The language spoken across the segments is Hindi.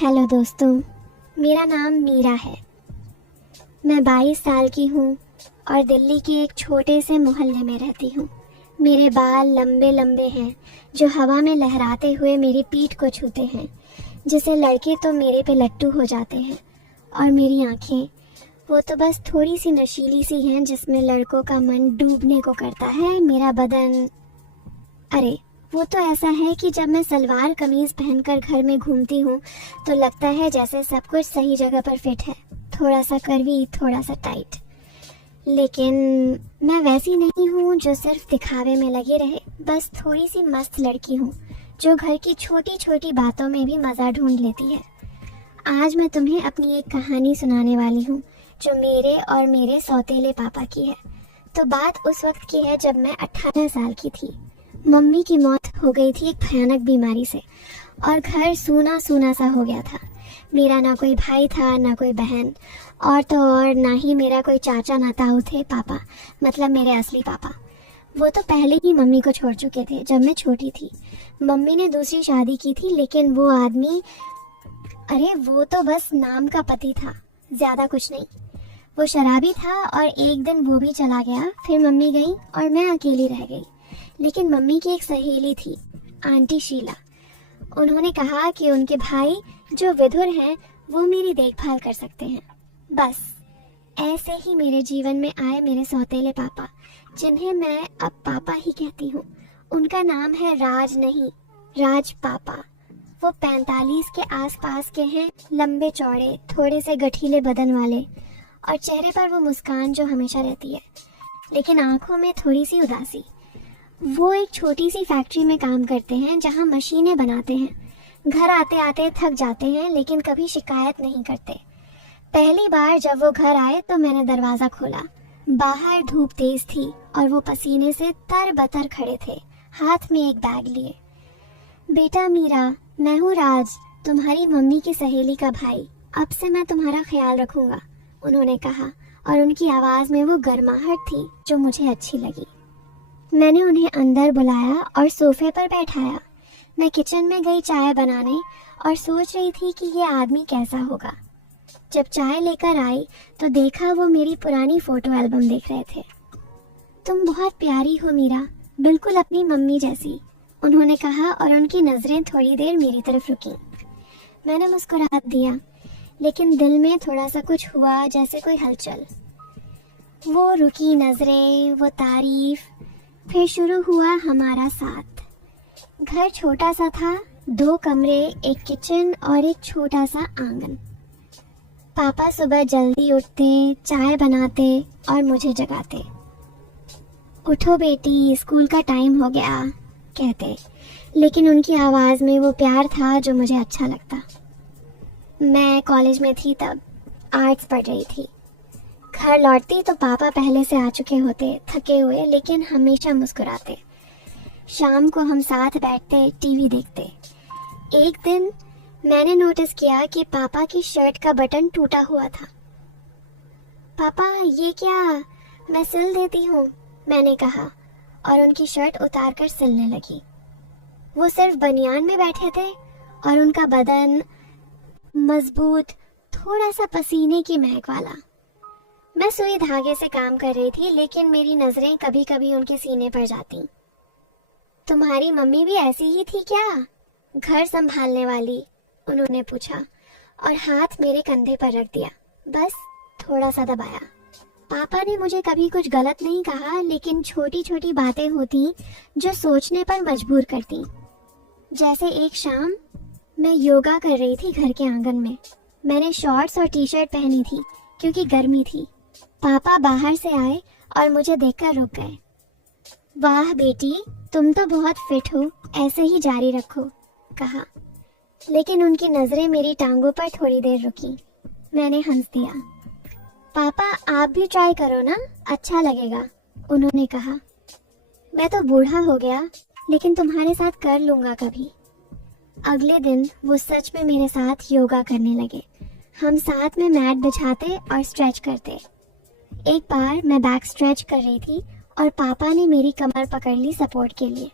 हेलो दोस्तों, मेरा नाम मीरा है। मैं 22 साल की हूँ और दिल्ली के एक छोटे से मोहल्ले में रहती हूँ। मेरे बाल लंबे लंबे हैं जो हवा में लहराते हुए मेरी पीठ को छूते हैं, जिसे लड़के तो मेरे पे लट्टू हो जाते हैं। और मेरी आँखें, वो तो बस थोड़ी सी नशीली सी हैं जिसमें लड़कों का मन डूबने को करता है। मेरा बदन, अरे वो तो ऐसा है कि जब मैं सलवार कमीज पहनकर घर में घूमती हूँ तो लगता है जैसे सब कुछ सही जगह पर फिट है, थोड़ा सा कर्वी, थोड़ा सा टाइट। लेकिन मैं वैसी नहीं हूँ जो सिर्फ दिखावे में लगी रहे, बस थोड़ी सी मस्त लड़की हूँ जो घर की छोटी छोटी बातों में भी मज़ा ढूंढ लेती है। आज मैं तुम्हें अपनी एक कहानी सुनाने वाली हूँ जो मेरे और मेरे सौतेले पापा की है। तो बात उस वक्त की है जब मैं 18 साल की थी। मम्मी की मौत हो गई थी एक भयानक बीमारी से और घर सूना सूना सा हो गया था। मेरा ना कोई भाई था, ना कोई बहन, और तो और ना ही मेरा कोई चाचा ना ताऊ थे। पापा, मतलब मेरे असली पापा, वो तो पहले ही मम्मी को छोड़ चुके थे जब मैं छोटी थी। मम्मी ने दूसरी शादी की थी, लेकिन वो आदमी, अरे वो तो बस नाम का पति था, ज़्यादा कुछ नहीं। वो शराबी था और एक दिन वो भी चला गया। फिर मम्मी गई और मैं अकेली रह गई। लेकिन मम्मी की एक सहेली थी, आंटी शीला। उन्होंने कहा कि उनके भाई जो विधुर हैं वो मेरी देखभाल कर सकते हैं। बस ऐसे ही मेरे जीवन में आए मेरे सौतेले पापा, जिन्हें मैं अब पापा ही कहती हूँ। उनका नाम है राज, नहीं राज पापा। वो 45 के आसपास के हैं, लंबे चौड़े, थोड़े से गठीले बदन वाले, और चेहरे पर वो मुस्कान जो हमेशा रहती है, लेकिन आंखों में थोड़ी सी उदासी। वो एक छोटी सी फैक्ट्री में काम करते हैं जहां मशीनें बनाते हैं। घर आते आते थक जाते हैं, लेकिन कभी शिकायत नहीं करते। पहली बार जब वो घर आए तो मैंने दरवाज़ा खोला। बाहर धूप तेज थी और वो पसीने से तरबतर खड़े थे, हाथ में एक बैग लिए। बेटा मीरा, मैं हूँ राज, तुम्हारी मम्मी की सहेली का भाई। अब से मैं तुम्हारा ख्याल रखूंगा, उन्होंने कहा, और उनकी आवाज़ में वो गर्माहट थी जो मुझे अच्छी लगी। मैंने उन्हें अंदर बुलाया और सोफे पर बैठाया। मैं किचन में गई चाय बनाने और सोच रही थी कि ये आदमी कैसा होगा। जब चाय लेकर आई तो देखा वो मेरी पुरानी फोटो एल्बम देख रहे थे। तुम बहुत प्यारी हो मीरा, बिल्कुल अपनी मम्मी जैसी, उन्होंने कहा, और उनकी नज़रें थोड़ी देर मेरी तरफ रुकी। मैंने मुस्कुरा दिया, लेकिन दिल में थोड़ा सा कुछ हुआ, जैसे कोई हलचल। वो रुकी नज़रें, वो तारीफ, फिर शुरू हुआ हमारा साथ। घर छोटा सा था, 2 कमरे, एक किचन और एक छोटा सा आंगन। पापा सुबह जल्दी उठते, चाय बनाते और मुझे जगाते। उठो बेटी, स्कूल का टाइम हो गया, कहते, लेकिन उनकी आवाज़ में वो प्यार था जो मुझे अच्छा लगता। मैं कॉलेज में थी तब, आर्ट्स पढ़ रही थी। घर लौटती तो पापा पहले से आ चुके होते, थके हुए, लेकिन हमेशा मुस्कुराते। शाम को हम साथ बैठते, टीवी देखते। एक दिन मैंने नोटिस किया कि पापा की शर्ट का बटन टूटा हुआ था। पापा, ये क्या? मैं सिल देती हूँ, मैंने कहा, और उनकी शर्ट उतार कर सिलने लगी। वो सिर्फ बनियान में बैठे थे और उनका बदन मजबूत, थोड़ा सा पसीने की महक वाला। मैं सुई धागे से काम कर रही थी, लेकिन मेरी नजरें कभी कभी उनके सीने पर जाती। तुम्हारी मम्मी भी ऐसी ही थी क्या, घर संभालने वाली? उन्होंने पूछा और हाथ मेरे कंधे पर रख दिया, बस थोड़ा सा दबाया। पापा ने मुझे कभी कुछ गलत नहीं कहा, लेकिन छोटी छोटी बातें होती जो सोचने पर मजबूर करती। जैसे एक शाम मैं योगा कर रही थी घर के आंगन में। मैंने शॉर्ट्स और टी शर्ट पहनी थी क्योंकि गर्मी थी। पापा बाहर से आए और मुझे देखकर रुक गए। वाह बेटी, तुम तो बहुत फिट हो, ऐसे ही जारी रखो, कहा। लेकिन उनकी नजरें मेरी टांगों पर थोड़ी देर रुकी। मैंने हंस दिया। पापा, आप भी ट्राई करो ना, अच्छा लगेगा, उन्होंने कहा। मैं तो बूढ़ा हो गया, लेकिन तुम्हारे साथ कर लूंगा कभी। अगले दिन वो सच में मेरे साथ योगा करने लगे। हम साथ में मैट बिछाते और स्ट्रेच करते। एक बार मैं बैक स्ट्रेच कर रही थी और पापा ने मेरी कमर पकड़ ली सपोर्ट के लिए।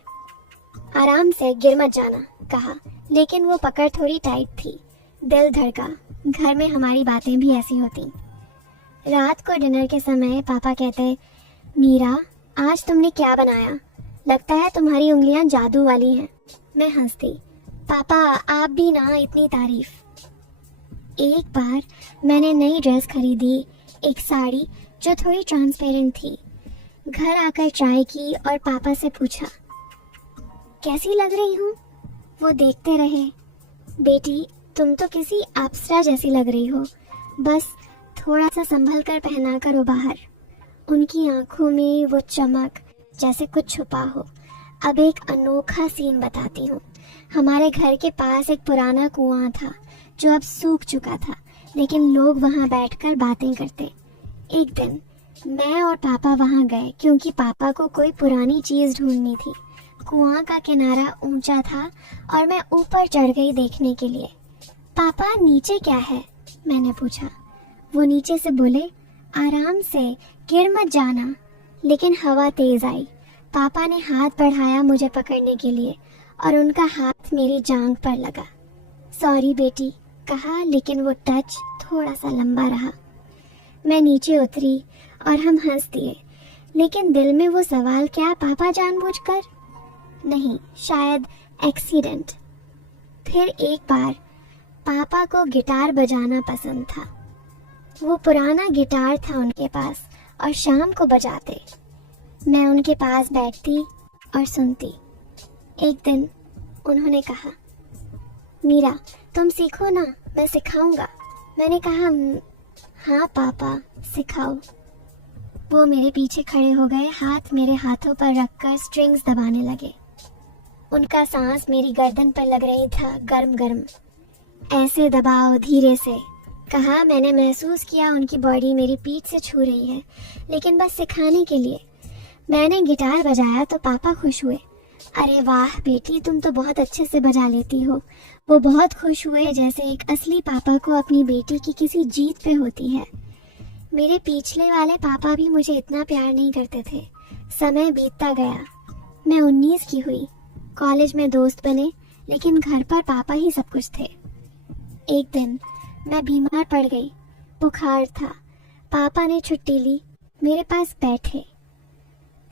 आराम से, गिर मत जाना, कहा, लेकिन वो पकड़ थोड़ी टाइट थी। दिल धड़का। घर में हमारी बातें भी ऐसी होती। रात को डिनर के समय पापा कहते, मीरा आज तुमने क्या बनाया, लगता है तुम्हारी उंगलियां जादू वाली हैं। मैं हंसती, पापा आप भी ना इतनी तारीफ। एक बार मैंने नई ड्रेस खरीदी, एक साड़ी जो थोड़ी ट्रांसपेरेंट थी। घर आकर ट्राई की और पापा से पूछा, कैसी लग रही हूँ? वो देखते रहे। बेटी तुम तो किसी अप्सरा जैसी लग रही हो, बस थोड़ा सा संभल कर पहना करो बाहर। उनकी आंखों में वो चमक जैसे कुछ छुपा हो। अब एक अनोखा सीन बताती हूँ। हमारे घर के पास एक पुराना कुआं था जो अब सूख चुका था, लेकिन लोग वहाँ बैठकर बातें करते। एक दिन मैं और पापा वहाँ गए क्योंकि पापा को कोई पुरानी चीज़ ढूंढनी थी। कुआं का किनारा ऊंचा था और मैं ऊपर चढ़ गई देखने के लिए। पापा नीचे क्या है? मैंने पूछा। वो नीचे से बोले, आराम से, गिर मत जाना। लेकिन हवा तेज आई। पापा ने हाथ बढ़ाया मुझे पकड़ने के लिए और उनका हाथ मेरी जांघ पर लगा। सॉरी बेटी कहा, लेकिन वो टच थोड़ा सा लंबा रहा। मैं नीचे उतरी और हम हंस दिए, लेकिन दिल में वो सवाल, क्या पापा जानबूझकर? नहीं, शायद एक्सीडेंट। फिर एक बार पापा को गिटार बजाना पसंद था। वो पुराना गिटार था उनके पास और शाम को बजाते। मैं उनके पास बैठती और सुनती। एक दिन उन्होंने कहा, मीरा तुम सीखो ना, मैं सिखाऊंगा। मैंने कहा, हाँ पापा सिखाओ। वो मेरे पीछे खड़े हो गए, हाथ मेरे हाथों पर रखकर स्ट्रिंग्स दबाने लगे। उनका सांस मेरी गर्दन पर लग रही था, गर्म गर्म। ऐसे दबाओ, धीरे से कहा। मैंने महसूस किया उनकी बॉडी मेरी पीठ से छू रही है, लेकिन बस सिखाने के लिए। मैंने गिटार बजाया तो पापा खुश हुए। अरे वाह बेटी, तुम तो बहुत अच्छे से बजा लेती हो। वो बहुत खुश हुए, जैसे एक असली पापा को अपनी बेटी की किसी जीत पे होती है। मेरे पिछले वाले पापा भी मुझे इतना प्यार नहीं करते थे। समय बीतता गया। मैं 19 की हुई। कॉलेज में दोस्त बने, लेकिन घर पर पापा ही सब कुछ थे। एक दिन मैं बीमार पड़ गई, बुखार था। पापा ने छुट्टी ली, मेरे पास बैठे,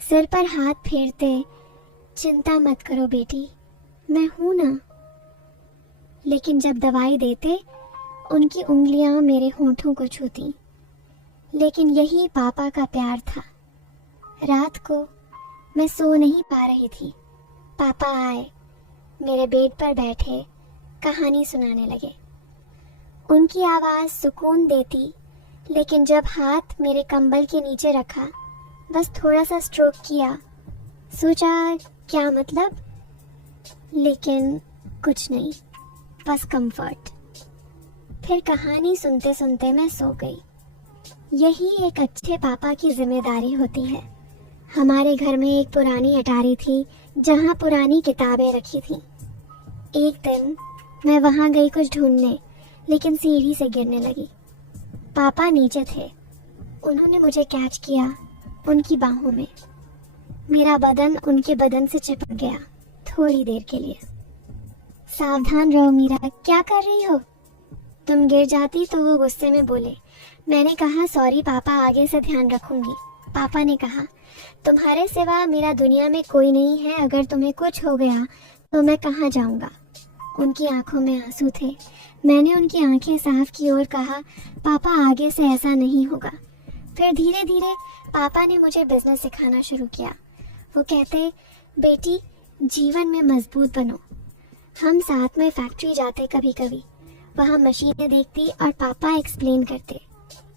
सिर पर हाथ फेरते, चिंता मत करो बेटी, मैं हूं ना। लेकिन जब दवाई देते, उनकी उंगलियां मेरे होंठों को छूती। लेकिन यही पापा का प्यार था। रात को मैं सो नहीं पा रही थी। पापा आए, मेरे बेड पर बैठे, कहानी सुनाने लगे। उनकी आवाज़ सुकून देती, लेकिन जब हाथ मेरे कंबल के नीचे रखा, बस थोड़ा सा स्ट्रोक किया। सोचा क्या मतलब, लेकिन कुछ नहीं, बस कंफर्ट। फिर कहानी सुनते सुनते मैं सो गई। यही एक अच्छे पापा की जिम्मेदारी होती है। हमारे घर में एक पुरानी अटारी थी जहाँ पुरानी किताबें रखी थी। एक दिन मैं वहाँ गई कुछ ढूंढने, लेकिन सीढ़ी से गिरने लगी। पापा नीचे थे। उन्होंने मुझे कैच किया उनकी बाहों में। मेरा बदन उनके बदन से चिपक गया थोड़ी देर के लिए। सावधान रहो मीरा, क्या कर रही हो? तुम गिर जाती तो वो गुस्से में बोले। मैंने कहा, सॉरी पापा, आगे से ध्यान रखूंगी। पापा ने कहा, तुम्हारे सिवा मेरा दुनिया में कोई नहीं है। अगर तुम्हें कुछ हो गया तो मैं कहाँ जाऊंगा? उनकी आंखों में आंसू थे। मैंने उनकी आंखें साफ की और कहा, पापा आगे से ऐसा नहीं होगा। फिर धीरे धीरे पापा ने मुझे बिजनेस सिखाना शुरू किया। वो कहते, बेटी जीवन में मजबूत बनो। हम साथ में फैक्ट्री जाते कभी कभी, वहाँ मशीनें देखती और पापा एक्सप्लेन करते।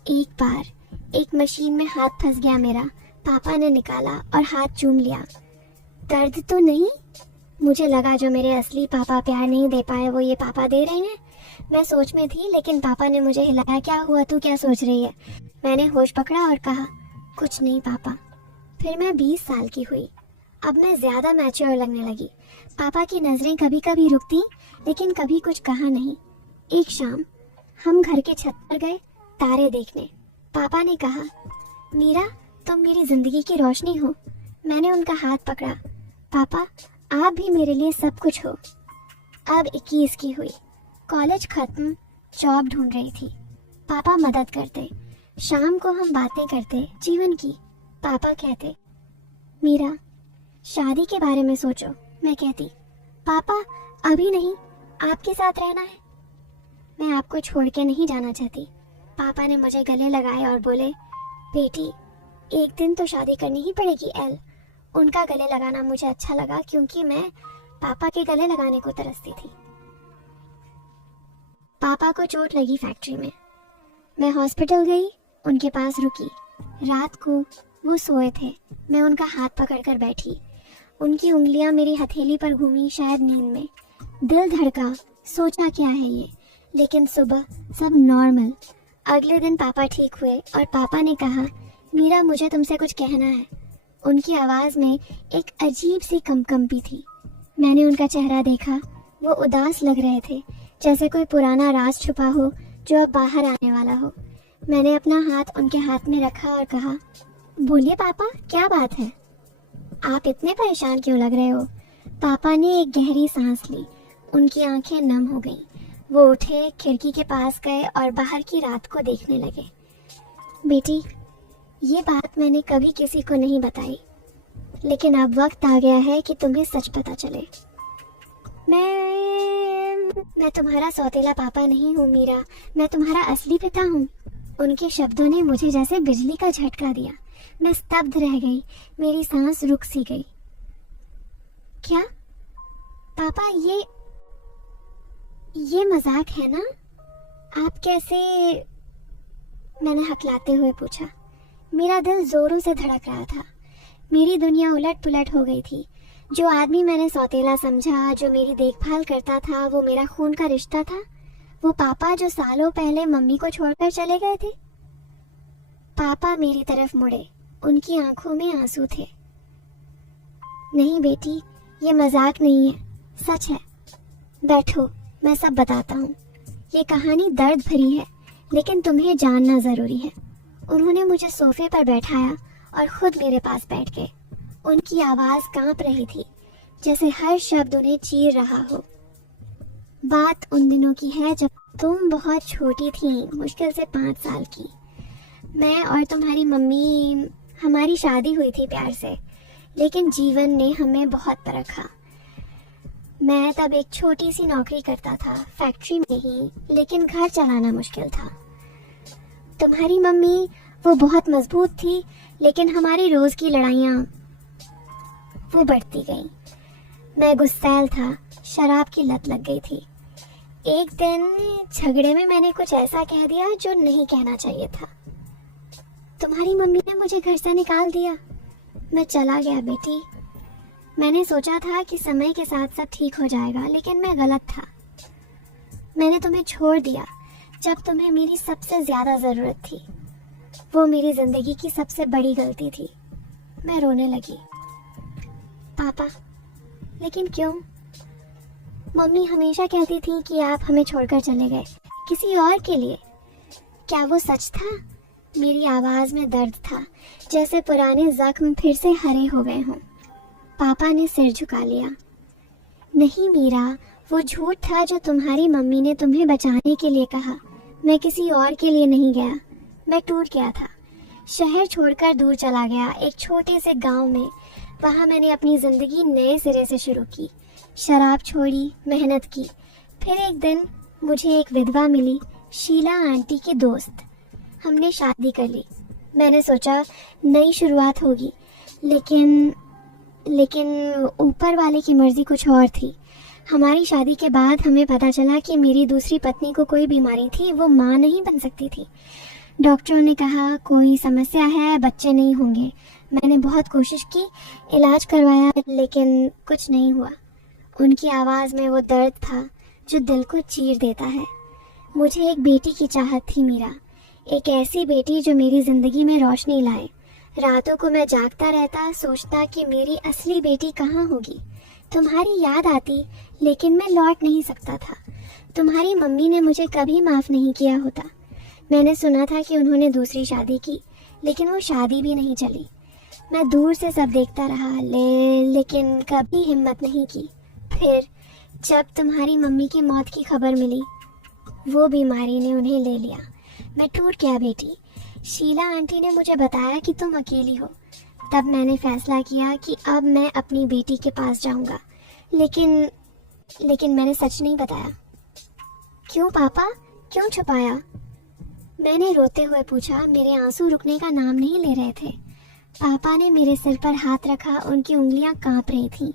एक बार एक मशीन में हाथ फंस गया मेरा। पापा ने निकाला और हाथ चूम लिया। दर्द तो नहीं? मुझे लगा जो मेरे असली पापा प्यार नहीं दे पाए वो ये पापा दे रहे हैं। मैं सोच में थी, लेकिन पापा ने मुझे हिलाया। क्या हुआ, तू क्या सोच रही है? मैंने होश पकड़ा और कहा, कुछ नहीं पापा। फिर मैं 20 साल की हुई। अब मैं ज्यादा मैच्योर लगने लगी। पापा की नजरें कभी कभी रुकती, लेकिन कभी कुछ कहा नहीं। एक शाम हम घर के छत पर गए तारे देखने। पापा ने कहा, मीरा तुम मेरी जिंदगी की रोशनी हो। मैंने उनका हाथ पकड़ा। पापा आप भी मेरे लिए सब कुछ हो। अब 21 की हुई। कॉलेज खत्म, जॉब ढूंढ रही थी। पापा मदद करते, शाम को हम बातें करते जीवन की। पापा कहते, मीरा शादी के बारे में सोचो। मैं कहती, पापा अभी नहीं, आपके साथ रहना है, मैं आपको छोड़ के नहीं जाना चाहती। पापा ने मुझे गले लगाए और बोले, बेटी एक दिन तो शादी करनी ही पड़ेगी एल। उनका गले लगाना मुझे अच्छा लगा क्योंकि मैं पापा के गले लगाने को तरसती थी। पापा को चोट लगी फैक्ट्री में। मैं हॉस्पिटल गई, उनके पास रुकी। रात को वो सोए थे, मैं उनका हाथ पकड़कर बैठी। उनकी उंगलियां मेरी हथेली पर घूमी, शायद नींद में। दिल धड़का, सोचा क्या है ये, लेकिन सुबह सब नॉर्मल। अगले दिन पापा ठीक हुए और पापा ने कहा, मीरा मुझे तुमसे कुछ कहना है। उनकी आवाज़ में एक अजीब सी कंपकंपी थी। मैंने उनका चेहरा देखा, वो उदास लग रहे थे, जैसे कोई पुराना राज छुपा हो जो अब बाहर आने वाला हो। मैंने अपना हाथ उनके हाथ में रखा और कहा, बोलिए पापा, क्या बात है? आप इतने परेशान क्यों लग रहे हो? पापा ने एक गहरी सांस ली, उनकी आंखें नम हो गईं। वो उठे, खिड़की के पास गए और बाहर की रात को देखने लगे। बेटी, ये बात मैंने कभी किसी को नहीं बताई, लेकिन अब वक्त आ गया है कि तुम्हें सच पता चले। मैं तुम्हारा सौतेला पापा नहीं हूँ मीरा, मैं तुम्हारा असली पिता हूँ। उनके शब्दों ने मुझे जैसे बिजली का झटका दिया। मैं स्तब्ध रह गई, मेरी सांस रुक सी गई। क्या पापा, ये मजाक है ना? आप कैसे? मैंने हकलाते हुए पूछा। मेरा दिल जोरों से धड़क रहा था। मेरी दुनिया उलट पुलट हो गई थी। जो आदमी मैंने सौतेला समझा, जो मेरी देखभाल करता था, वो मेरा खून का रिश्ता था। वो पापा जो सालों पहले मम्मी को छोड़कर चले गए थे। पापा मेरी तरफ मुड़े, उनकी आंखों में आंसू थे। नहीं बेटी, ये मजाक नहीं है, सच है। बैठो, मैं सब बताता हूँ। ये कहानी दर्द भरी है, लेकिन तुम्हें जानना जरूरी है। उन्होंने मुझे सोफे पर बैठाया और खुद मेरे पास बैठ गए। उनकी आवाज कांप रही थी, जैसे हर शब्द उन्हें चीर रहा हो। बात उन दिनों की है जब तुम बहुत छोटी थी, मुश्किल से 5 साल की। मैं और तुम्हारी मम्मी, हमारी शादी हुई थी प्यार से, लेकिन जीवन ने हमें बहुत परखा। मैं तब एक छोटी सी नौकरी करता था, फैक्ट्री में ही, लेकिन घर चलाना मुश्किल था। तुम्हारी मम्मी, वो बहुत मजबूत थी, लेकिन हमारी रोज की लड़ाइयाँ वो बढ़ती गईं। मैं गुस्सैल था, शराब की लत लग गई थी। एक दिन झगड़े में मैंने कुछ ऐसा कह दिया जो नहीं कहना चाहिए था। तुम्हारी मम्मी ने मुझे घर से निकाल दिया। मैं चला गया बेटी। मैंने सोचा था कि समय के साथ सब ठीक हो जाएगा, लेकिन मैं गलत था। मैंने तुम्हें छोड़ दिया जब तुम्हें मेरी सबसे ज्यादा जरूरत थी। वो मेरी जिंदगी की सबसे बड़ी गलती थी। मैं रोने लगी। पापा, लेकिन क्यों? मम्मी हमेशा कहती थी कि आप हमें छोड़कर चले गए किसी और के लिए। क्या वो सच था? मेरी आवाज में दर्द था, जैसे पुराने जख्म फिर से हरे हो गए हों। पापा ने सिर झुका लिया। नहीं मीरा, वो झूठ था जो तुम्हारी मम्मी ने तुम्हें बचाने के लिए कहा। मैं किसी और के लिए नहीं गया, मैं टूट गया था। शहर छोड़कर दूर चला गया, एक छोटे से गांव में। वहाँ मैंने अपनी जिंदगी नए सिरे से शुरू की। शराब छोड़ी, मेहनत की। फिर एक दिन मुझे एक विधवा मिली, शीला आंटी की दोस्त। हमने शादी कर ली। मैंने सोचा नई शुरुआत होगी, लेकिन ऊपर वाले की मर्जी कुछ और थी। हमारी शादी के बाद हमें पता चला कि मेरी दूसरी पत्नी को कोई बीमारी थी, वो माँ नहीं बन सकती थी। डॉक्टरों ने कहा कोई समस्या है, बच्चे नहीं होंगे। मैंने बहुत कोशिश की, इलाज करवाया, लेकिन कुछ नहीं हुआ। उनकी आवाज़ में वो दर्द था जो दिल को चीर देता है। मुझे एक बेटी की चाहत थी मीरा, एक ऐसी बेटी जो मेरी ज़िंदगी में रोशनी लाए। रातों को मैं जागता रहता, सोचता कि मेरी असली बेटी कहाँ होगी। तुम्हारी याद आती, लेकिन मैं लौट नहीं सकता था। तुम्हारी मम्मी ने मुझे कभी माफ़ नहीं किया होता। मैंने सुना था कि उन्होंने दूसरी शादी की, लेकिन वो शादी भी नहीं चली। मैं दूर से सब देखता रहा, लेकिन कभी हिम्मत नहीं की। फिर जब तुम्हारी मम्मी की मौत की खबर मिली, वो बीमारी ने उन्हें ले लिया। मैं टूट गया बेटी। शीला आंटी ने मुझे बताया कि तुम अकेली हो। तब मैंने फैसला किया कि अब मैं अपनी बेटी के पास जाऊंगा। लेकिन मैंने सच नहीं बताया। क्यों पापा, क्यों छुपाया? मैंने रोते हुए पूछा। मेरे आंसू रुकने का नाम नहीं ले रहे थे। पापा ने मेरे सिर पर हाथ रखा, उनकी उंगलियां कांप रही थीं।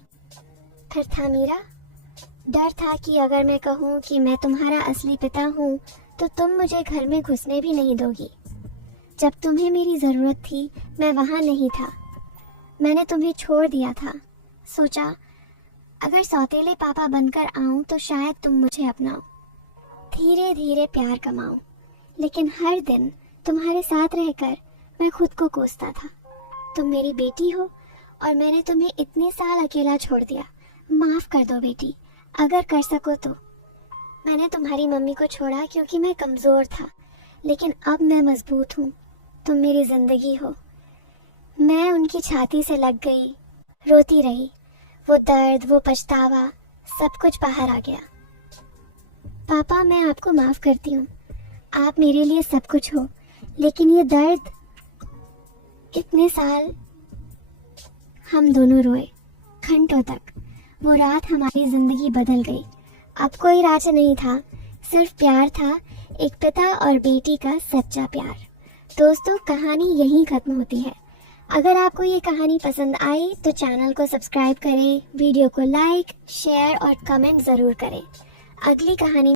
फिर था मीरा। डर था कि अगर मैं कहूँ कि मैं तुम्हारा असली पिता हूँ तो तुम मुझे घर में घुसने भी नहीं दोगी। जब तुम्हें मेरी ज़रूरत थी मैं वहाँ नहीं था। मैंने तुम्हें छोड़ दिया था। सोचा अगर सौतेले पापा बनकर आऊँ तो शायद तुम मुझे अपनाओ, धीरे धीरे प्यार कमाऊँ। लेकिन हर दिन तुम्हारे साथ रहकर मैं खुद को कोसता था। तुम मेरी बेटी हो और मैंने तुम्हें इतने साल अकेला छोड़ दिया। माफ़ कर दो बेटी, अगर कर सको तो। मैंने तुम्हारी मम्मी को छोड़ा क्योंकि मैं कमज़ोर था, लेकिन अब मैं मजबूत हूँ। तुम मेरी ज़िंदगी हो। मैं उनकी छाती से लग गई, रोती रही। वो दर्द, वो पछतावा, सब कुछ बाहर आ गया। पापा, मैं आपको माफ़ करती हूँ। आप मेरे लिए सब कुछ हो, लेकिन ये दर्द, इतने साल हम दोनों रोए घंटों तक। वो रात हमारी जिंदगी बदल गई। अब कोई राज नहीं था, सिर्फ प्यार था, एक पिता और बेटी का सच्चा प्यार। दोस्तों, कहानी यहीं खत्म होती है। अगर आपको ये कहानी पसंद आई तो चैनल को सब्सक्राइब करें, वीडियो को लाइक, शेयर और कमेंट ज़रूर करें। अगली कहानी